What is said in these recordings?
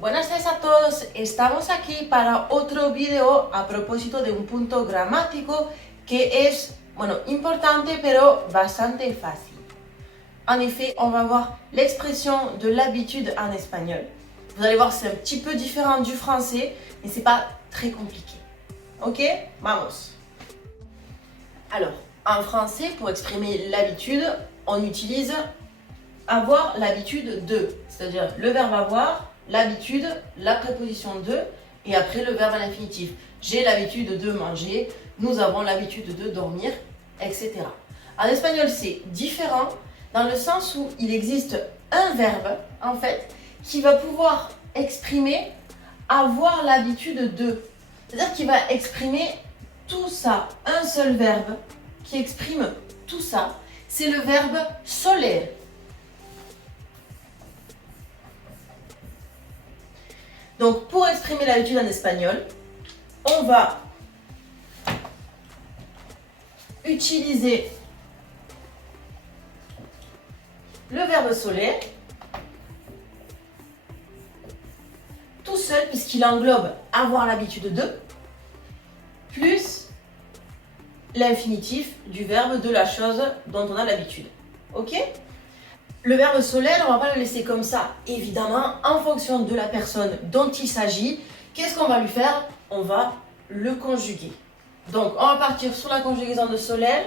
Buenas tardes a todos, estamos aquí para otro video a propósito de un punto gramático que es, importante pero bastante fácil. En effet, on va voir l'expression de l'habitude en espagnol. Vous allez voir, c'est un petit peu différent du français, mais c'est pas très compliqué. Ok? Vamos! Alors, en français, pour exprimer l'habitude, on utilise avoir l'habitude de, c'est-à-dire le verbe avoir, l'habitude, la préposition de, et après le verbe à l'infinitif. J'ai l'habitude de manger, nous avons l'habitude de dormir, etc. En espagnol, c'est différent dans le sens où il existe un verbe, en fait, qui va pouvoir exprimer avoir l'habitude de. C'est-à-dire qu'il va exprimer tout ça. Un seul verbe qui exprime tout ça, c'est le verbe soler. Donc, pour exprimer l'habitude en espagnol, on va utiliser le verbe soler tout seul, puisqu'il englobe avoir l'habitude de, plus l'infinitif du verbe de la chose dont on a l'habitude. Ok ? Le verbe solaire, on ne va pas le laisser comme ça. Évidemment, en fonction de la personne dont il s'agit, qu'est-ce qu'on va lui faire? On va le conjuguer. Donc, on va partir sur la conjugaison de solaire.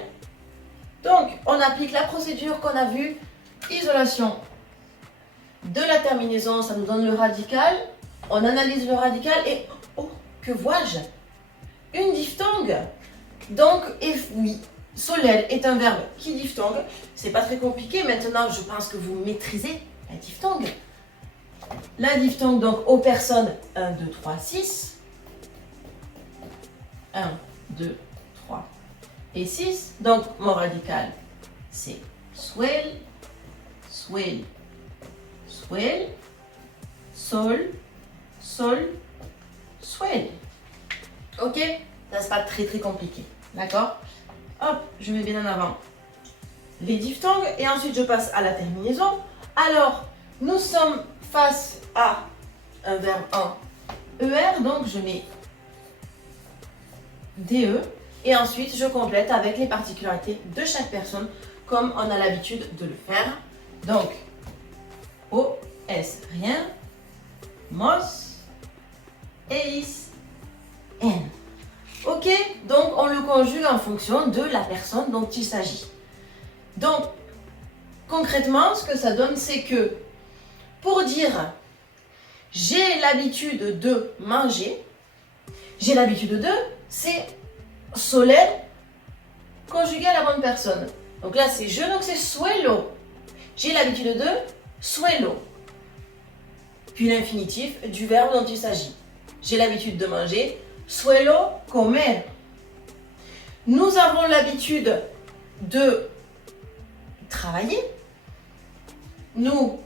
Donc, on applique la procédure qu'on a vue. Isolation de la terminaison, ça nous donne le radical. On analyse le radical et, oh, que vois-je? Une diphtongue. Donc, oui. Solaire est un verbe qui diphtongue. C'est pas très compliqué. Maintenant, je pense que vous maîtrisez la diphtongue. La diphtongue, donc, aux personnes 1, 2, 3, 6. 1, 2, 3 et 6. Donc, mon radical, c'est swell, swell, swell, sol, sol, swell. Ok? Ça, c'est pas très compliqué. D'accord? Hop, je mets bien en avant les diphtongues et ensuite je passe à la terminaison. Alors, nous sommes face à un verbe en ER, donc je mets DE et ensuite je complète avec les particularités de chaque personne comme on a l'habitude de le faire. Donc, OS, rien, MOS, EIS, N. Ok, donc on le conjugue en fonction de la personne dont il s'agit. Donc, concrètement, ce que ça donne, c'est que pour dire j'ai l'habitude de manger, j'ai l'habitude de, c'est solaire conjugué à la bonne personne. Donc là, c'est je, donc c'est suelo. J'ai l'habitude de suelo. Puis l'infinitif du verbe dont il s'agit. J'ai l'habitude de manger. Suelo comer. Nous avons l'habitude de travailler. Nous,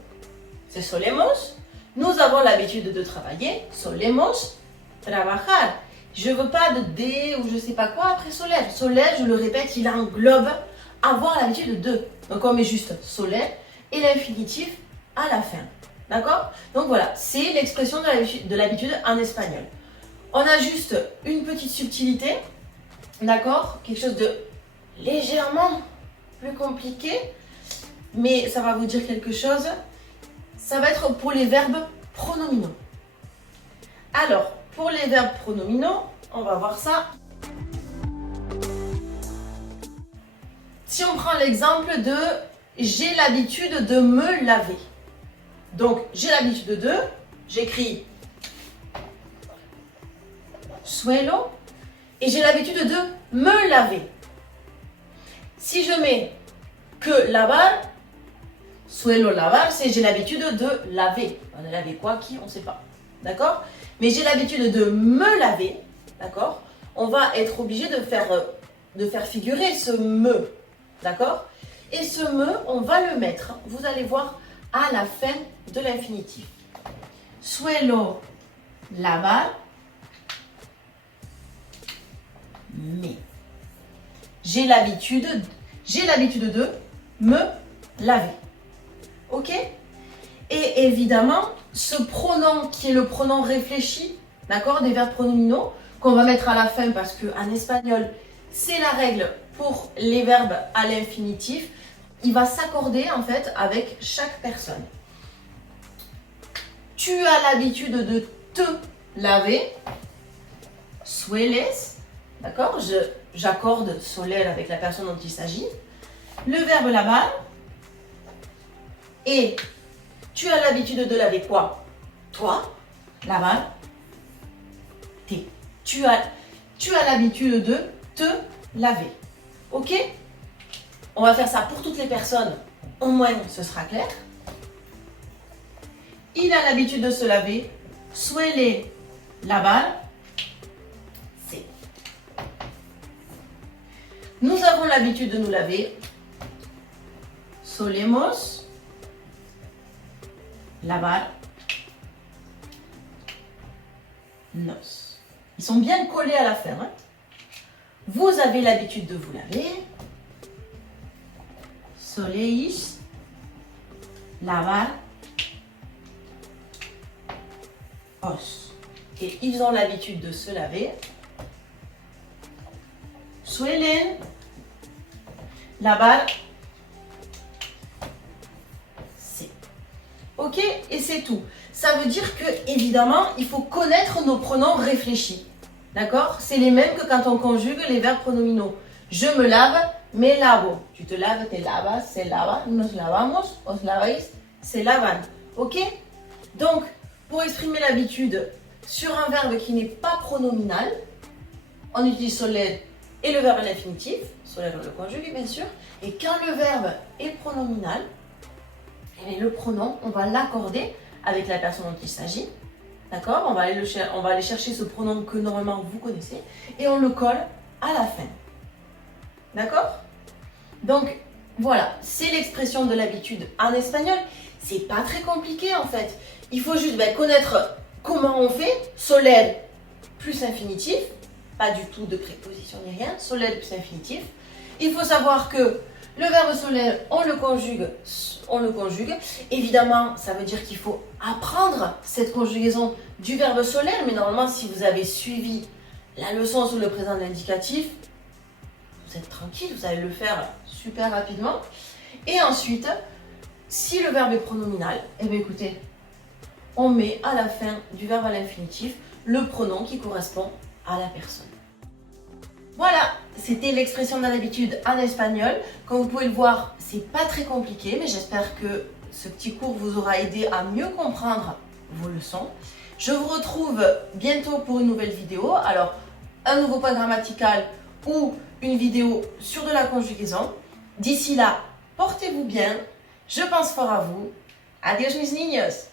c'est solemos. Nous avons l'habitude de travailler. Solemos trabajar. Je ne veux pas de D ou je ne sais pas quoi après solaire. Solaire, je le répète, il englobe avoir l'habitude de. Donc on met juste solaire et l'infinitif à la fin. D'accord? Donc voilà, c'est l'expression de l'habitude en espagnol. On a juste une petite subtilité, d'accord? Quelque chose de légèrement plus compliqué, mais ça va vous dire quelque chose. Ça va être pour les verbes pronominaux. Alors, pour les verbes pronominaux, on va voir ça. Si on prend l'exemple de j'ai l'habitude de me laver. Donc, j'ai l'habitude de, j'écris suelo et j'ai l'habitude de me laver. Si je mets que lavar, suelo lavar, c'est j'ai l'habitude de laver. On a lavé quoi, qui, on ne sait pas. D'accord? Mais j'ai l'habitude de me laver. D'accord? On va être obligé de faire figurer ce me. D'accord? Et ce me, on va le mettre, vous allez voir, à la fin de l'infinitif. Suelo lavar. Mais j'ai l'habitude de me laver. Ok? Et évidemment, ce pronom qui est le pronom réfléchi, d'accord, des verbes pronominaux, qu'on va mettre à la fin parce qu'en espagnol, c'est la règle pour les verbes à l'infinitif. Il va s'accorder en fait avec chaque personne. Tu as l'habitude de te laver. Sueles, d'accord, j'accorde soler avec la personne dont il s'agit. Le verbe lavar. Et tu as l'habitude de laver quoi? Toi, lavar, te. Tu as l'habitude de te laver. Ok? On va faire ça pour toutes les personnes. Au moins, ce sera clair. Il a l'habitude de se laver. Suele lavar. C'est. Nous avons l'habitude de nous laver. Solemos lavar nos. Ils sont bien collés à la fin. Hein? Vous avez l'habitude de vous laver. Soleis lavar os. Et ils ont l'habitude de se laver. Suelen lavar se. Ok, et c'est tout. Ça veut dire que, évidemment, il faut connaître nos pronoms réfléchis. D'accord? C'est les mêmes que quand on conjugue les verbes pronominaux. Je me lave, me lavo. Tu te laves, te lavas, se lava, nos lavamos, os laváis, se lavan. Ok? Donc, pour exprimer l'habitude sur un verbe qui n'est pas pronominal, on utilise soler et le verbe à l'infinitif. Soler, on le conjugue, bien sûr. Et quand le verbe est pronominal, et le pronom, on va l'accorder avec la personne dont il s'agit. D'accord? On va aller chercher ce pronom que normalement vous connaissez et on le colle à la fin. D'accord? Donc, voilà, c'est l'expression de l'habitude en espagnol. C'est pas très compliqué en fait. Il faut juste connaître comment on fait. Soler plus infinitif. Pas du tout de préposition ni rien. Soler plus infinitif. Il faut savoir que le verbe soler, on le conjugue. Évidemment, ça veut dire qu'il faut apprendre cette conjugaison du verbe soler. Mais normalement, si vous avez suivi la leçon sur le présent de l'indicatif, vous êtes tranquille, vous allez le faire super rapidement. Et ensuite, si le verbe est pronominal, eh bien écoutez, on met à la fin du verbe à l'infinitif le pronom qui correspond à la personne. Voilà, c'était l'expression de l'habitude en espagnol. Comme vous pouvez le voir, c'est pas très compliqué, mais j'espère que ce petit cours vous aura aidé à mieux comprendre vos leçons. Je vous retrouve bientôt pour une nouvelle vidéo. Alors, un nouveau point grammatical ou une vidéo sur de la conjugaison. D'ici là, portez-vous bien. Je pense fort à vous. Adios mis niños!